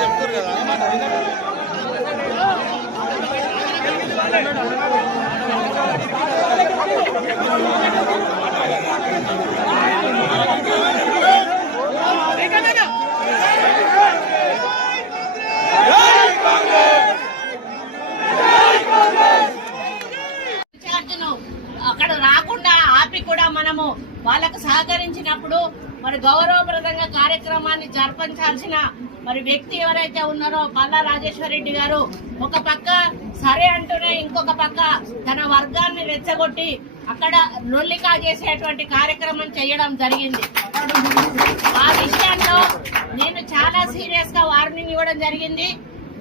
చెప్తారు కదా. అక్కడ రాకుండా ఆపి కూడా మనము వాళ్ళకు సహకరించినప్పుడు మరి గౌరవప్రదంగా కార్యక్రమాన్ని జరిపించాల్సిన మరి వ్యక్తి ఎవరైతే ఉన్నారో పల్లా రాజేశ్వరరెడ్డి గారు ఒక పక్క సరే అంటూనే ఇంకొక పక్క తన వర్గాన్ని రెచ్చగొట్టి అక్కడ లొల్లికా చేసేటువంటి కార్యక్రమం చేయడం జరిగింది. ఆ విషయంలో నేను చాలా సీరియస్ గా వార్నింగ్ ఇవ్వడం జరిగింది.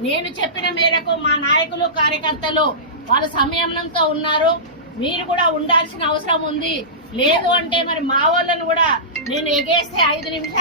నేను చెప్పిన మేరకు మా నాయకులు కార్యకర్తలు వాళ్ళ సంయమనంతో ఉన్నారు. మీరు కూడా ఉండాల్సిన అవసరం ఉంది. లేదు అంటే మరి మా వాళ్ళను కూడా నేను ఎగేస్తే 5 నిమిషాలు